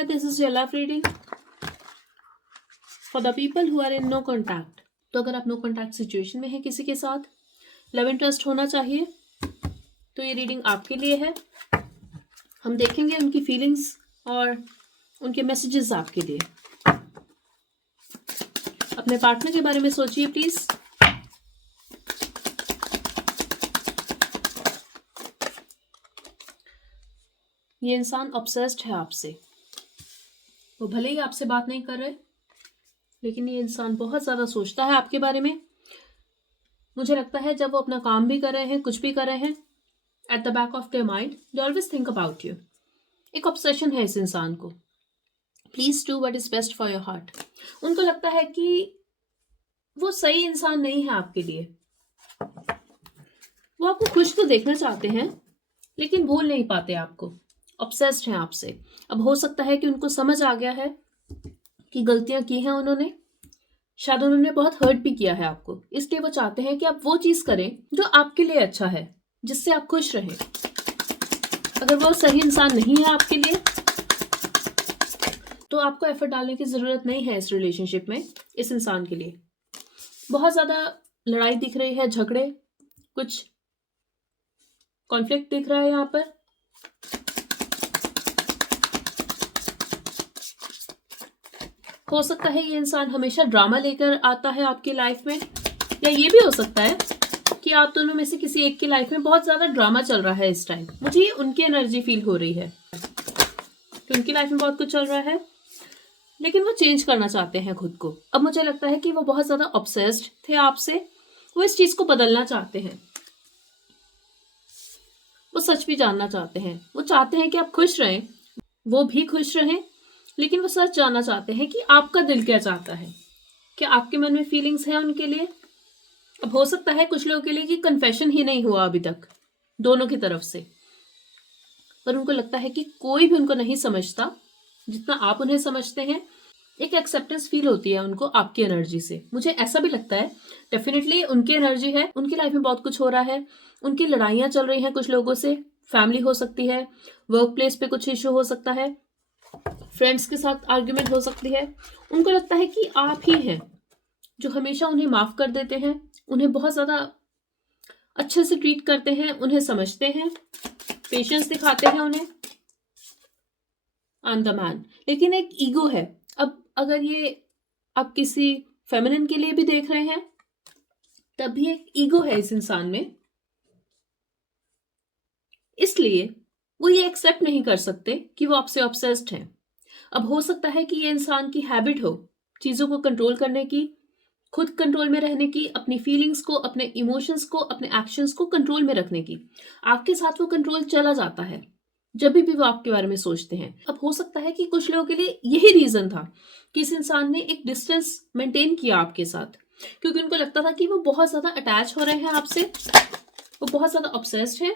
Hi, this is your love reading for the people who are in no contact. तो अगर आप no contact situation में हैं किसी के साथ, लव इंटरेस्ट होना चाहिए, तो ये रीडिंग आपके लिए है। हम देखेंगे उनकी फीलिंग्स और उनके मैसेजेस आपके लिए। अपने पार्टनर के बारे में सोचिए प्लीज। ये इंसान ऑब्सेस्ड है आपसे। वो भले ही आपसे बात नहीं कर रहे, लेकिन ये इंसान बहुत ज्यादा सोचता है आपके बारे में। मुझे लगता है जब वो अपना काम भी कर रहे हैं, कुछ भी कर रहे हैं, at the back of their mind they always think about you. एक ऑब्सेशन है इस इंसान को। Please do what is best for your heart. उनको लगता है कि वो सही इंसान नहीं है आपके लिए। वो आपको खुश तो देखना चाहते हैं, लेकिन भूल नहीं पाते आपको। ऑब्सेस्ड हैं आपसे। अब हो सकता है कि उनको समझ आ गया है कि गलतियां की हैं उन्होंने, शायद उन्होंने बहुत हर्ट भी किया है आपको, इसलिए वो चाहते हैं कि आप वो चीज करें जो आपके लिए अच्छा है, जिससे आप खुश रहें। अगर वो सही इंसान नहीं है आपके लिए, तो आपको एफर्ट डालने की जरूरत नहीं है इस रिलेशनशिप में। इस इंसान के लिए बहुत ज्यादा लड़ाई दिख रही है, झगड़े, कुछ कॉन्फ्लिक्ट दिख रहा है यहाँ पर। हो सकता है ये इंसान हमेशा ड्रामा लेकर आता है आपकी लाइफ में, या ये भी हो सकता है कि आप दोनों में से किसी एक की लाइफ में बहुत ज्यादा ड्रामा चल रहा है इस टाइम। मुझे ये उनकी एनर्जी फील हो रही है कि उनकी लाइफ में बहुत कुछ चल रहा है, लेकिन वो चेंज करना चाहते हैं खुद को। अब मुझे लगता है कि वो बहुत ज्यादा ऑब्सेस्ड थे आपसे। वो इस चीज को बदलना चाहते हैं। वो सच भी जानना चाहते हैं। वो चाहते हैं कि आप खुश रहें, वो भी खुश रहें, लेकिन वो सच जानना चाहते हैं कि आपका दिल क्या चाहता है, क्या आपके मन में फीलिंग्स हैं उनके लिए। अब हो सकता है कुछ लोगों के लिए कि कन्फेशन ही नहीं हुआ अभी तक दोनों की तरफ से, पर उनको लगता है कि कोई भी उनको नहीं समझता जितना आप उन्हें समझते हैं। एक एक्सेप्टेंस फील होती है उनको आपकी एनर्जी से। मुझे ऐसा भी लगता है डेफिनेटली उनकी एनर्जी है, उनकी लाइफ में बहुत कुछ हो रहा है, उनकी लड़ाइयां चल रही हैं कुछ लोगों से, फैमिली हो सकती है, वर्क प्लेस पे कुछ इश्यू हो सकता है, फ्रेंड्स के साथ आर्ग्यूमेंट हो सकती है। उनको लगता है कि आप ही हैं जो हमेशा उन्हें माफ कर देते हैं, उन्हें बहुत ज्यादा अच्छे से ट्रीट करते हैं, उन्हें समझते हैं, पेशेंस दिखाते हैं उन्हें। On the man. लेकिन एक ईगो है। अब अगर ये आप किसी फेमिनिन के लिए भी देख रहे हैं, तब भी एक ईगो है इस इंसान में, इसलिए वो ये एक्सेप्ट नहीं कर सकते कि वो आपसे ऑब्सेस्ड हैं। अब हो सकता है कि ये इंसान की हैबिट हो चीजों को कंट्रोल करने की, खुद कंट्रोल में रहने की, अपनी फीलिंग्स को, अपने इमोशंस को, अपने एक्शंस को कंट्रोल में रखने की। आपके साथ वो कंट्रोल चला जाता है जब भी वो आपके बारे में सोचते हैं। अब हो सकता है कि कुछ लोगों के लिए यही रीजन था कि इस इंसान ने एक डिस्टेंस मेंटेन किया आपके साथ, क्योंकि उनको लगता था कि वो बहुत ज्यादा अटैच हो रहे हैं आपसे, वो बहुत ज्यादा ऑब्सेस्ड है,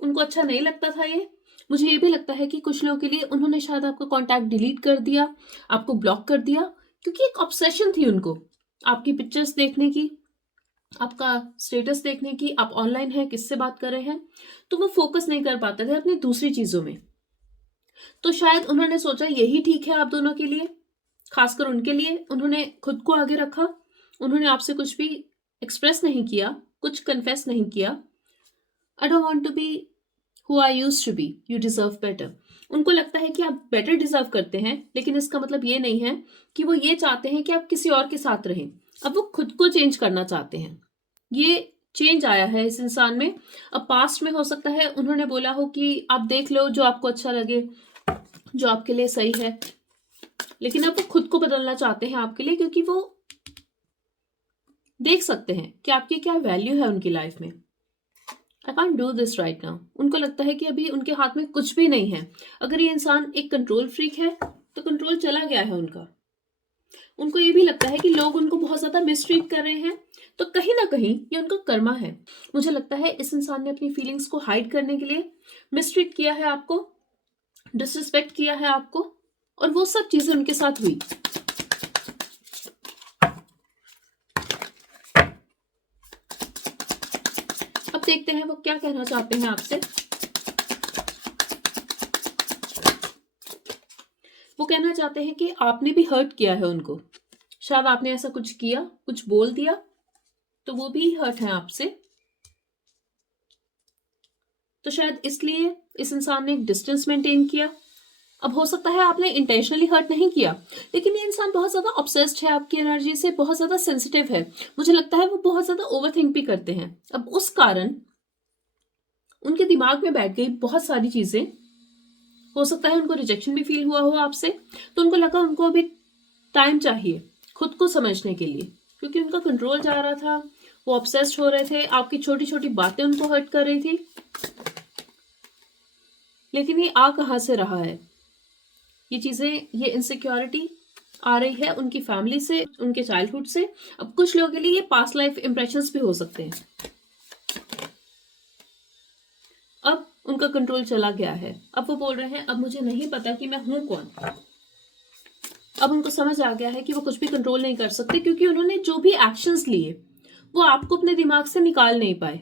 उनको अच्छा नहीं लगता था ये। मुझे ये भी लगता है कि कुछ लोगों के लिए उन्होंने शायद आपका कॉन्टैक्ट डिलीट कर दिया, आपको ब्लॉक कर दिया, क्योंकि एक ऑब्सेशन थी उनको आपकी पिक्चर्स देखने की, आपका स्टेटस देखने की, आप ऑनलाइन हैं, किससे बात कर रहे हैं, तो वो फोकस नहीं कर पाते थे अपनी दूसरी चीजों में। तो शायद उन्होंने सोचा यही ठीक है आप दोनों के लिए, खासकर उनके लिए। उन्होंने खुद को आगे रखा, उन्होंने आपसे कुछ भी एक्सप्रेस नहीं किया, कुछ कन्फेस नहीं किया। I don't want to be who I used to be, you deserve better. उनको लगता है कि आप बेटर डिजर्व करते हैं, लेकिन इसका मतलब ये नहीं है कि वो ये चाहते हैं कि आप किसी और के साथ रहें। अब वो खुद को चेंज करना चाहते हैं। ये चेंज आया है इस इंसान में। अब पास्ट में हो सकता है उन्होंने बोला हो कि आप देख लो जो आपको अच्छा लगे, जो आपके लिए सही है, लेकिन अब वो खुद को बदलना चाहते हैं आपके लिए, क्योंकि वो देख सकते हैं कि आपकी क्या वैल्यू है उनकी लाइफ में। I can't do this right now. उनको लगता है कि अभी उनके हाथ में कुछ भी नहीं है। अगर ये इंसान एक कंट्रोल फ्रीक है, तो कंट्रोल चला गया है उनका। उनको ये भी लगता है कि लोग उनको बहुत ज्यादा मिसट्रीट कर रहे हैं, तो कहीं ना कहीं ये उनका कर्मा है। मुझे लगता है इस इंसान ने अपनी फीलिंग्स को हाइड करने के लिए मिसट्रीट किया है आपको, डिसरिस्पेक्ट किया है आपको, और वो सब चीजें उनके साथ हुई। अब देखते हैं वो क्या कहना चाहते हैं आपसे। वो कहना चाहते हैं कि आपने भी हर्ट किया है उनको, शायद आपने ऐसा कुछ किया, कुछ बोल दिया, तो वो भी हर्ट है आपसे। तो शायद इसलिए इस इंसान ने एक डिस्टेंस मेंटेन किया। अब हो सकता है आपने इंटेंशनली हर्ट नहीं किया, लेकिन ये इंसान बहुत ज्यादा ऑब्सेस्ड है आपकी एनर्जी से, बहुत ज्यादा सेंसिटिव है। मुझे लगता है वो बहुत ज्यादा ओवरथिंक भी करते हैं। अब उस कारण उनके दिमाग में बैठ गई बहुत सारी चीजें। हो सकता है उनको रिजेक्शन भी फील हुआ हो आपसे, तो उनको लगा उनको अभी टाइम चाहिए खुद को समझने के लिए, क्योंकि उनका कंट्रोल जा रहा था, वो ऑब्सेस्ड हो रहे थे, आपकी छोटी छोटी बातें उनको हर्ट कर रही थी। लेकिन ये आ कहाँ से रहा है? ये चीजें, ये इनसिक्योरिटी आ रही है उनकी फैमिली से, उनके चाइल्डहुड से। अब कुछ लोगों के लिए ये पास्ट लाइफ इंप्रेशंस भी हो सकते हैं। अब उनका कंट्रोल चला गया है। अब वो बोल रहे हैं अब मुझे नहीं पता कि मैं हूं कौन। अब उनको समझ आ गया है कि वो कुछ भी कंट्रोल नहीं कर सकते, क्योंकि उन्होंने जो भी एक्शंस लिए वो आपको अपने दिमाग से निकाल नहीं पाए।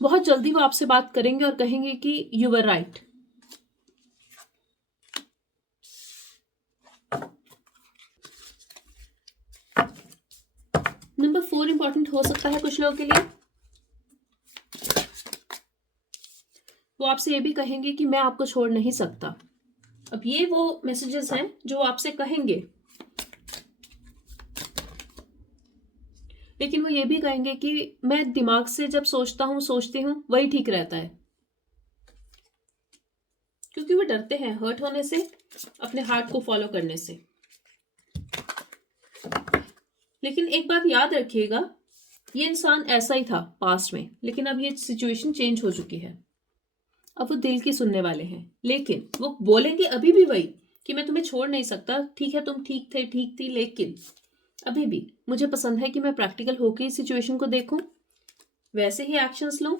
बहुत जल्दी वो आपसे बात करेंगे और कहेंगे कि you were right. Number 4 important हो सकता है कुछ लोगों के लिए। वो आपसे ये भी कहेंगे कि मैं आपको छोड़ नहीं सकता। अब ये वो मैसेजेस हैं जो आपसे कहेंगे, लेकिन वो ये भी कहेंगे कि मैं दिमाग से जब सोचती हूँ वही ठीक रहता है, क्योंकि वो डरते हैं हर्ट होने से, अपने हार्ट को फॉलो करने से। लेकिन एक बात याद रखिएगा, ये इंसान ऐसा ही था पास्ट में, लेकिन अब ये सिचुएशन चेंज हो चुकी है। अब वो दिल की सुनने वाले हैं, लेकिन वो बोलेंगे अभी भी वही कि मैं तुम्हें छोड़ नहीं सकता, ठीक है तुम ठीक थे, ठीक थी, लेकिन अभी भी मुझे पसंद है कि मैं प्रैक्टिकल होकर इस सिचुएशन को देखूं, वैसे ही एक्शंस लूं।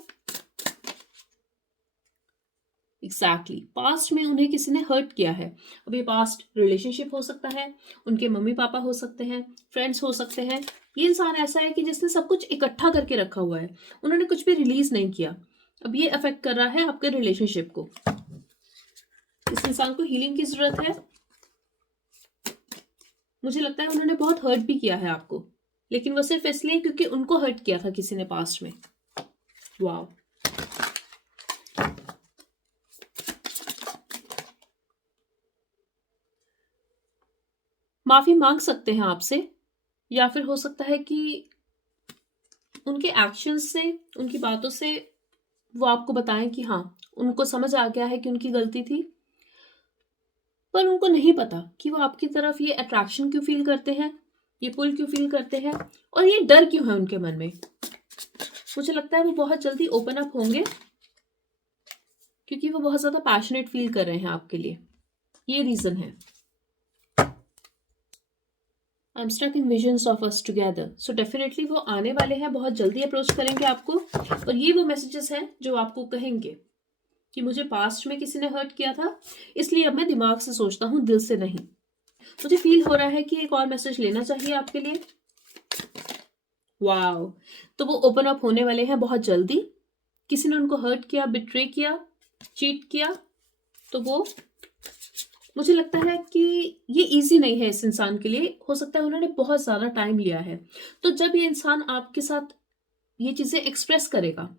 एग्जैक्टली पास्ट में उन्हें किसी ने हर्ट किया है। अब ये पास्ट रिलेशनशिप हो सकता है, उनके मम्मी पापा हो सकते हैं, फ्रेंड्स हो सकते हैं। ये इंसान ऐसा है कि जिसने सब कुछ इकट्ठा करके रखा हुआ है, उन्होंने कुछ भी रिलीज नहीं किया। अब ये अफेक्ट कर रहा है आपके रिलेशनशिप को। इस इंसान को हीलिंग की जरूरत है। मुझे लगता है उन्होंने बहुत हर्ट भी किया है आपको, लेकिन वो सिर्फ इसलिए क्योंकि उनको हर्ट किया था किसी ने पास्ट में। वाह, माफी मांग सकते हैं आपसे, या फिर हो सकता है कि उनके एक्शंस से, उनकी बातों से वो आपको बताएं कि हाँ उनको समझ आ गया है कि उनकी गलती थी, पर उनको नहीं पता कि वो आपकी तरफ ये अट्रैक्शन क्यों फील करते हैं, ये पुल क्यों फील करते हैं, और ये डर क्यों है उनके मन में। मुझे लगता है वो बहुत जल्दी ओपन अप होंगे, क्योंकि वो बहुत ज्यादा पैशनेट फील कर रहे हैं आपके लिए। ये रीजन है। I am stuck in visions of us together. So definitely वो आने वाले हैं, बहुत जल्दी अप्रोच करेंगे आपको। और ये वो मैसेजेस हैं जो आपको कहेंगे कि मुझे पास्ट में किसी ने हर्ट किया था, इसलिए अब मैं दिमाग से सोचता हूँ, दिल से नहीं। मुझे फील हो रहा है कि एक और मैसेज लेना चाहिए आपके लिए। वाओ, तो वो ओपन अप होने वाले हैं बहुत जल्दी। किसी ने उनको हर्ट किया, बिट्रे किया, चीट किया, तो वो, मुझे लगता है कि ये इजी नहीं है इस इंसान के लिए। हो सकता है उन्होंने बहुत ज्यादा टाइम लिया है। तो जब ये इंसान आपके साथ ये चीजें एक्सप्रेस करेगा,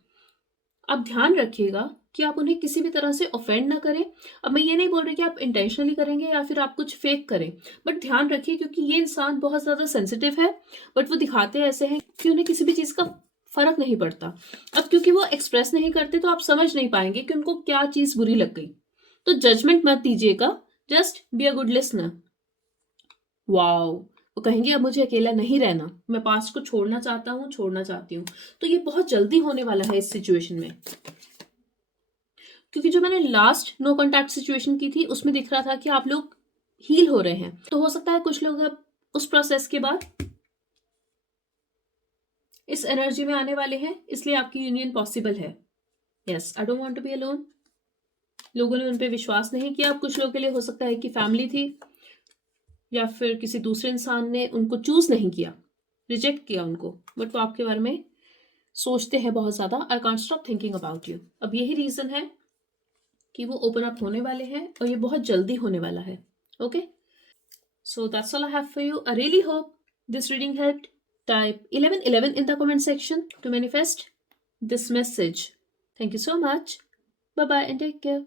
आप ध्यान रखिएगा कि आप उन्हें किसी भी तरह से ऑफेंड ना करें। अब मैं ये नहीं बोल रही कि आप इंटेंशनली करेंगे या फिर आप कुछ फेक करें, बट ध्यान रखिए क्योंकि ये इंसान बहुत ज्यादा सेंसिटिव है, बट वो दिखाते ऐसे हैं कि उन्हें किसी भी चीज का फर्क नहीं पड़ता। अब क्योंकि वो एक्सप्रेस नहीं करते, तो आप समझ नहीं पाएंगे कि उनको क्या चीज बुरी लग गई। तो जजमेंट मत दीजिएगा, just be a good listener. Wow, वो कहेंगे अब मुझे अकेला नहीं रहना, मैं पास्ट को छोड़ना चाहता हूँ, छोड़ना चाहती हूँ। तो ये बहुत जल्दी होने वाला है इस सिचुएशन में, क्योंकि जो मैंने लास्ट नो कॉन्टैक्ट सिचुएशन की थी उसमें दिख रहा था कि आप लोग हील हो रहे हैं। तो हो सकता है कुछ लोग अब उस प्रोसेस के बाद इस एनर्जी में आने वाले हैं, इसलिए आपकी यूनियन पॉसिबल है। Yes, I don't want to be alone. लोगों ने उन पे विश्वास नहीं किया। अब कुछ लोगों के लिए हो सकता है कि फैमिली थी, या फिर किसी दूसरे इंसान ने उनको चूज नहीं किया, रिजेक्ट किया उनको, बट वो आपके बारे में सोचते हैं बहुत ज्यादा। I can't stop thinking about you. अब यही रीजन है कि वो ओपन अप होने वाले हैं और ये बहुत जल्दी होने वाला है. Okay? So that's all I have for you. I really hope this reading helped. Type 1111 in the comment section to manifest this message. Thank you so much. Bye bye and take care.